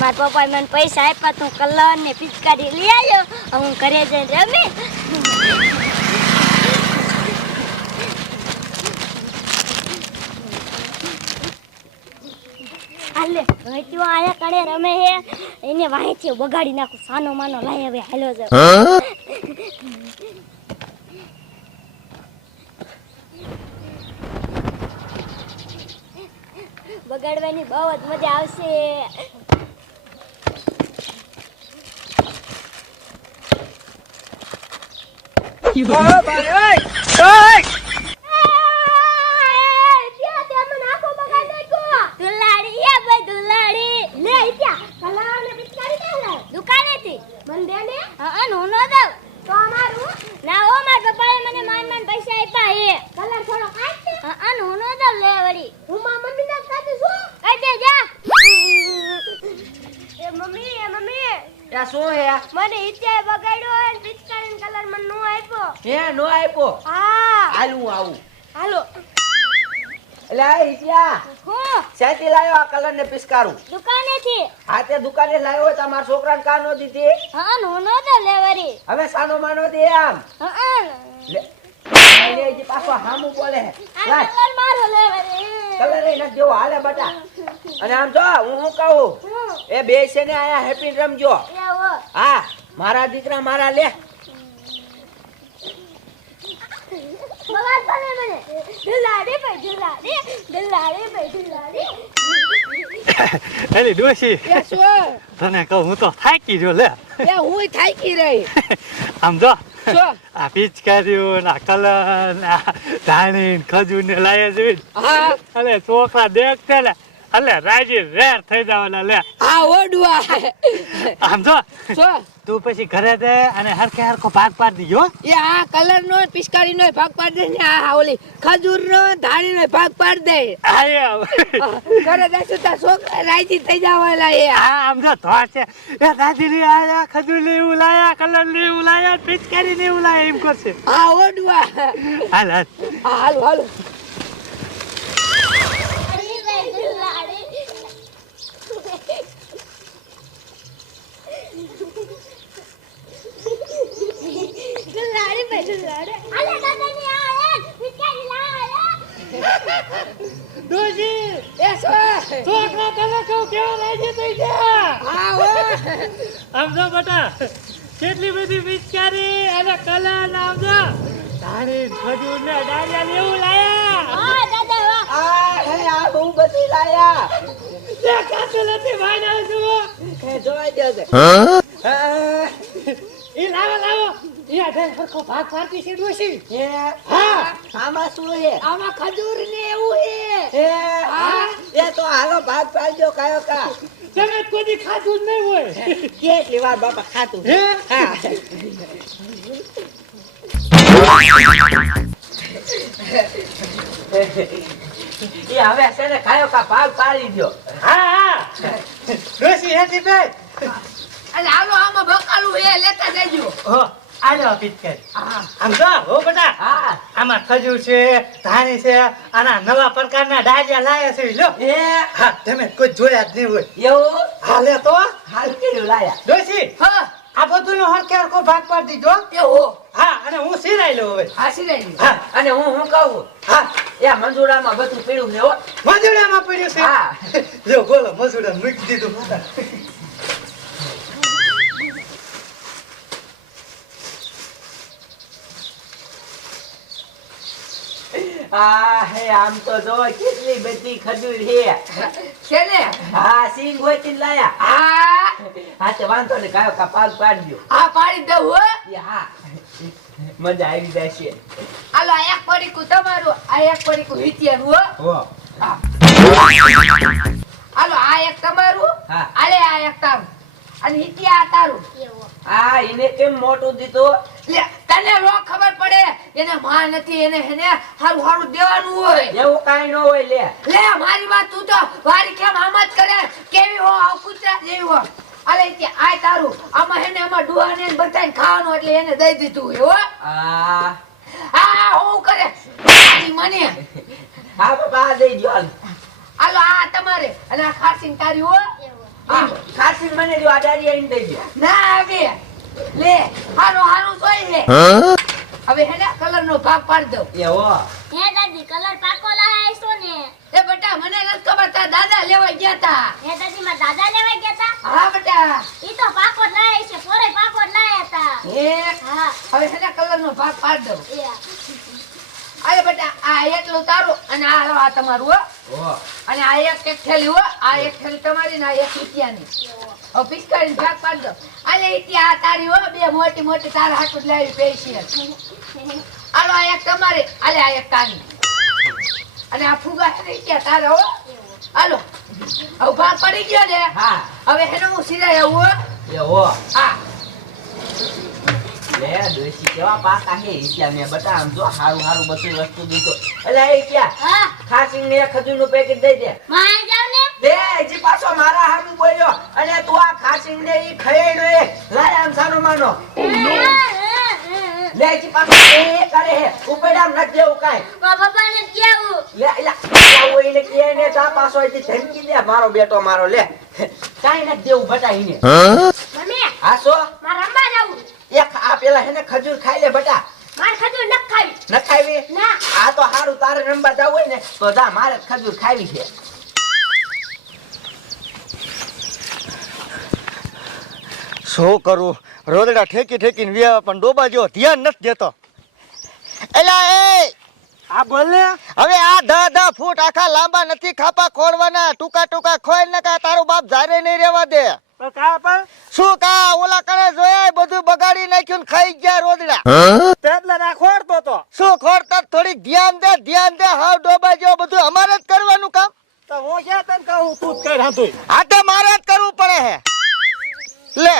મારા પપ્પાએ મને પૈસા આપ્યા તું કલર ને પિચકારી લઈ આવ્યો. હું ઘરે જઈને રમી. હાલે તું આયા કડે રમે હે. એને વાંચે બગાડી નાખું. સાનો માનો લાય હવે હાલો જાવ બગાડવાની બહુ જ મજા આવશે. મમ્મી ના કાઢી છું કાઢ દે જા એ મમ્મી. શું હે? મને ઈચ્છા બગાડ્યો કલર મને નો આપ્યો. હે નો આપ્યો? હા. હાલ હું આવું. હાલો. એટલે આ ઈટિયા હું? આ કલર ને પિસ્કારું દુકાનેથી? આ તે દુકાને લાવ્યો હોય તમારા છોકરાને કા નો દીધી? હા હું નો દઉં લે હવે સાનો માનો દે આમ. હા લે. લે પાછો હામું બોલે કલર મારો લે કલર એ દેવો હાલે બટા. અને આમ જો હું શું કહું? એ બે છે ને આયા હેપી રમજો હા મારા દીકરા મારા લે. બગાડ કરે મને ભાઈ ભાઈ એલી ડોશી તને કહું હું તો થાકી જો લે. એ હું થાકી રહી. આમ જો. આ પિચકારીઓ ના કલર ના ધાણી ખજૂર ને લાયા જોઈ હા. અલે છોકરા દેખતે ને અલે રાજી રેર થઈ જવાના લે. આ ઓડવા. આમ જો. તું પછી ઘરે દે અને હરખે હરખો ભાગ પાડી દીજો એ આ કલર નો પિચકારી નો ભાગ પાડ દે ને આ ઓલી ખજૂર નો ધાણી નો ભાગ પાડ દે. આયો ઘરે જશું તા છોકરા રાજી થઈ જવાના એ. આ આમ જો તો છે. એ દાદી લી આયા ખજૂર લી ઉલાયા કલર લી ઉલાયા પિસ્કારી પિચકારી ઉલાયા એમ કરશે આ ઓડવા. હાલ હાલ. હાલો હાલો. છોકરા તને કહું કેવા રાજી થઈ ગયા હા હો. બેટા કેટલી બધી પિચકારી અને કલર ને આમ જો ધાણી ખજૂર ને ડાળિયા ને એવું લાયા હા? દાદા વાહ આ હે આ બહુ બધી લાયા તે કાચું નથી ભાઈ છું હે. જોઈ દે હા ઈ લાવો લાવો. ઈ આધે સરખો ભાગ પાડતી છે? ડોશી હે હા. આમાં શું હે આમાં ખજૂર ને એવું હે હે. એ તો હાલો ભાગ પાડજો કાયો કા. તમે કોઈ ખાધું જ નહીં હોય. કેટલી વાર બાપા ખાતું હે? હા. એ હવે છે ને ખાયો કા ભાગ પાડી દો હા હા. ડોશી હેઠી બેઠ એટલે હાલો આમાં બકાલું એ લેતા જજો. હો. આલો પિચકારી આમ જો હો બેટા. હા. આમાં ખજૂર છે ધાણી છે આના નવા પ્રકારના ડાળિયા લાયા છે જો એ? હા તમે કોઈ જોયા જ નહીં હોય. એવું? હાલે તો. હાલ કર્યું લાયા. ડોશી હા. આ બધું નો હરખે હરખો ભાગ પાડી દીધો? એવો? હા અને હું સિરાઈ લઉં હવે. હાસી રહી હા. અને હું હું કહું? હા. એ મંજુડામાં બધું પીડું ને હો. મંજુડામાં પીડ્યું છે? હા. જો બોલો મંજુડા મૂકી દીધું. આ હે આમ તો જો કેટલી બધી ખજૂર હે છે ને? હા સિંગ હોયથી લાયા. હા. હા તો વાંધો ને કાયો કા પાગ પાડી દો. આ પાડી દઉં હો. હા. મજા આવી જશે. હાલો આ એક પડીકું તમારું આ એક પડીકું હિતિયાનું હો. હો. હા. હાલો આ એક તમારું હા. આલે આ એક તારું. અને હિતિયા આ તારું? હા એને કેમ મોટું દીધું? લે તને રો ખબર પડે એને માં નથી એને એને હારું હારું દેવાનું હોય. એવું કાઈ ન હોય લે. લે મારી વાત તું તો વારી કેમ આમ જ કરે? કેવી હો આ કૂતરા જેવી હો? અલે કે આ તારું. આમાં હેને આમાં ડુહાને ને બધાને ખાવાનું એટલે એને દઈ દીધું હો. આ આ હું કરે? મને. હા બાબા આ દઈ જો હાલ. હાલો આ તમારે. અને આ ખાસી તારી હો. એવો મને જો આ દારી દઈ દે. ના આવે લે હારો હારો સોઈ લે હવે હેને કલર નો ભાગ પાડી દઉં. એ હે. દાદી કલર પાકો લાયા છો ને? એ બેટા મને નથી ખબર તાર દાદા લેવા ગયા તા. હે દાદી માં દાદા લેવા ગયા તા? હા બેટા. ઈ તો પાકો લાયા છે પોરે પાકો લાયા તા. એ હા. હવે હેને કલર નો ભાગ પાડી દઉં. એ. અરે બેટા આ એટલું તારું અને આ તમારું હો હો. અને આ એક એક થેલી હો આ એક થેલી તમારી ને આ એક ઇટિયાની હવે પિચકારીને ભાગ પાડી દો. અલે ઇટિયા આ તારી હો બે મોટી મોટી તારા હાટું લાવી પેશિયલ આલો આ એક તમારી આલે આ એક તારી. અને આ ફુગા છે ઇટિયા તારા હો. હાલો હવે ભાગ પડી ગયો ને. હા. હવે હેનો હું સિરાય આવું હો. હા. લે ડોશી કેવા પાકા હે ઈચ્યા મેં બતા જો હારું હારું બધું વસ્તુ દીધો. એટલે એ હા. ખાસી ને ખજૂરનું પેકેટ દઈ દે. માં જાવ ને? દે હજી પાછો મારા હામું બોલ્યો. અને તું આ ખાસી ને ઈ ખાઈ નો એ. લાય આમ સાનો માનો. લે હજી પાછો એ કરે હે. ઉપર આમ દેવું કાઈ. પપ્પા ને કેવું લે એને ને તા પાછો હજી ધમકી દે. મારો બેટો મારો લે. કાઈ નથી દેવું બટા ઈને મમ્મી હા સો. માર રમવા જાવું એક આ પેલા હેને ખજૂર ખાઈ લે બટા. મારે ખજૂર ન ખાવી. ન ખાવી? ના. આ તો હારું તારે રમવા જાવ હોય ને તો જા મારે ખજૂર ખાવી છે. શું કરું? રોદડા ઠેકી ઠેકીને વ્યા પણ ડોબા જેવો ધ્યાન નથી દેતો. એલા એ! આ બોલ ને. હવે આ દહ દહ ફૂટ આખા લાંબા નથી ખાપા ખોળવાના ટૂંકા ટૂંકા ખોઈ ને તારો બાપ જારે નહીં રહેવા દે. કા પણ? શું કા? ઓલા કરે જોયા બધું બગાડી નાખ્યું ને ખાઈ ગયા રોદડા. તેટલે ના ખોડતો તો. શું ખોડતા થોડીક ધ્યાન દે ધ્યાન દે હાવ ડોબા જેવો બધું અમારે જ કરવાનું કામ. તો હું ક્યાં તને કહું? તું જ કર હતું આ તો મારે જ કરવું પડે હે. લે.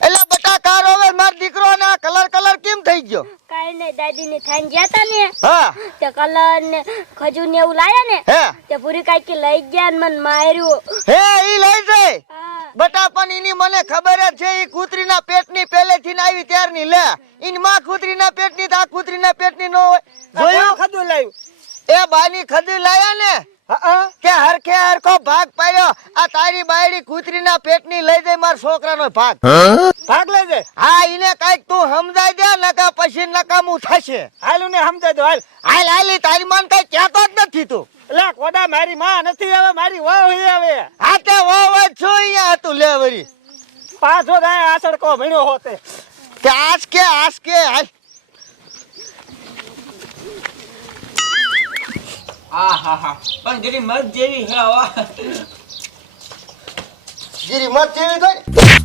એટલે બટા કાર હવે માર દીકરો ના કલર કલર કેમ થઈ ગયો? કાઈ નઈ દાદી ને થાઈ ગયા તા ને. હા. તે કલર ને ખજૂર ને એવું લાયા ને. હે. તે પૂરી કાઈ લઈ ગયા ને મને માર્યું. હે ઈ લઈ જાય. બટા પણ એની મને ખબર જ છે ઈ કૂતરીના પેટની પહેલેથી ને આવી ત્યારની લે. ઈનમાં કૂતરીના પેટની તો આ કૂતરીના પેટની નો હોય. જોયું ખદું લાવ્યું એ બાની ખદું લાયા ને. કે હરખે હરખો ભાગ પાડ્યો. આ તારી બાયડી કૂતરીના પેટની લઈ જાય માર છોકરાનો ભાગ. ભાગ લઈ જાય? હા ઈને કંઈક તું સમજાઈ દે નકા પછી નકામું થશે. હાલ ને સમજાઈ દો હાલ. હાલ હાલી તારી મન કઈ કહેતો જ નથી તું. એટલે કોડા મારી માં નથી હવે મારી વાવ હી હવે. હા તે વાવ છો અહીંયા હતું લે વરી પાછો જાય આસળ કો ભણ્યો હોતે. કે આસ કે આસ કે આ હા હા. પણ ગરી મત જેવી હે હો. ગીરી મત જેવી તો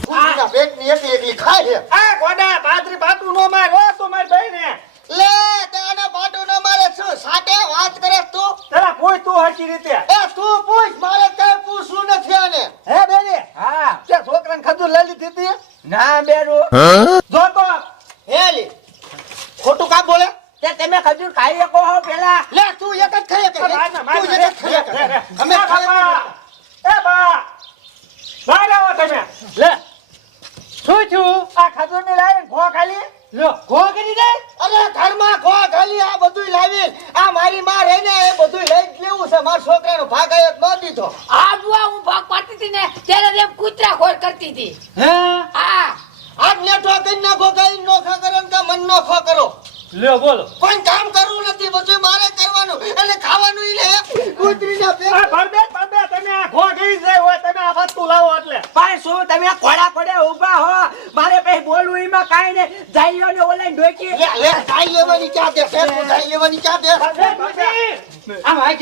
કૂતરીના પેટની એટલી એટલી ખાય છે. આ કોડા પાદરી પાતું નો માર હો તું મારી ભાઈ ને. લે તાને પાટું નો મારે શું સાટે વાત કરે પૂછ તું હરકી રીતે? એ તું પૂછ મારે કઈ પૂછવું નથી આને. હે બેરી હા. કે છોકરાને ખજૂર લઈ લીધી હતી? ના બેરો જો તો હે લી. ખોટું કામ બોલે? તે તમે ખજૂર ખાઈ શકો હો પેલા? લે તું એક જ ખાઈ કે તું એક જ ખાઈ. કે અમે બાપા, એ બા. બહાર આવો તમે. લે. શું છું આ ખજૂરની લાવીને ખો ખાલી લો. ખો કરી દે અરે ઘરમાં ખો ખાલી આ બધું લાવી આ મારી માં રહીને એ બધું લઈ જ લેવું છે. મારા છોકરાનો ભાગ આયો ન દીધો. આ જુआ હું ભાગ પાડતી હતી ને ત્યારે એમ કૂતરા ખોર કરતી હતી. હે? હા. આજ નેઠો કરી નાખો કઈ નોખા કરો કે કા મન નોખો કરો. લ્યો બોલો. કોઈ કામ કરવું નથી. બધું મારે કરવાનું. અને ખાવાનું ઈ લે. કૂતરીના પેટ આ ભરબે ભરબે તમે આ ખો ગઈ જાય હોય તમે આ વસ્તુ લાવો એટલે. પણ શું તમે કોડા કોડે ઊભા હો? મારે પછી બોલવું એમાં કાઈ નહીં. જાઈઓ ને ઓલાઈ ઢોકી લે લે ખાઈ લેવાની ક્યાં દે છે તું લેવાની ક્યાં દે ભરબે, ભરબે.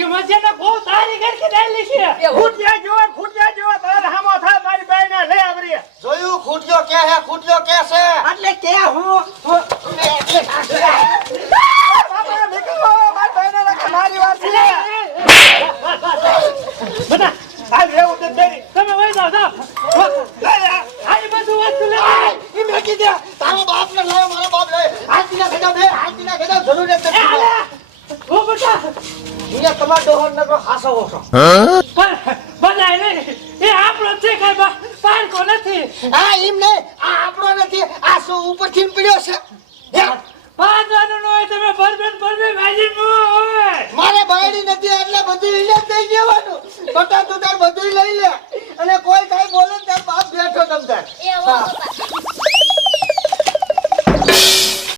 મજે ને બહુ સારી ઘર કે છે. ખૂટ્યા ખૂટ્યા જેવો તારે હામો થાય મારી બેન લે આવરી જોયું? ખૂટ્યો કે હે? ખૂટ્યો કે છે? એટલે કે હું? હું- બાપા નીકળો મારી બેન ને મારી વાત છે. બધા હાલ રહેવું દે બેરી તમે વઈ જાઓ જાઓ આ બધું વસ્તુ લે ઈ મેકી દે તારો બાપ ને લાયો મારો બાપ લાયો હાથી ના ખેડા બે હાથી ના ખેડા જરૂર નથી ઓ બેટા અહીંયા તમાર ડોહર હોશો પણ બધા નહીં. એ આપણો છે કઈ પારકો નથી. હા એમ નહીં. આ આપણો નથી. આ શું ઉપરથી પીડ્યો છે? હે? પાંચવાનું ન હોય તમે ભરબેન ભરબે ભાજી નો હોય. મારે બાયડી નથી એટલે બધું એને થઈ દેવાનું બટા તું તાર બધું લઈ લે. અને કોઈ કાંઈ બોલે ને તાર. ઓ બાપા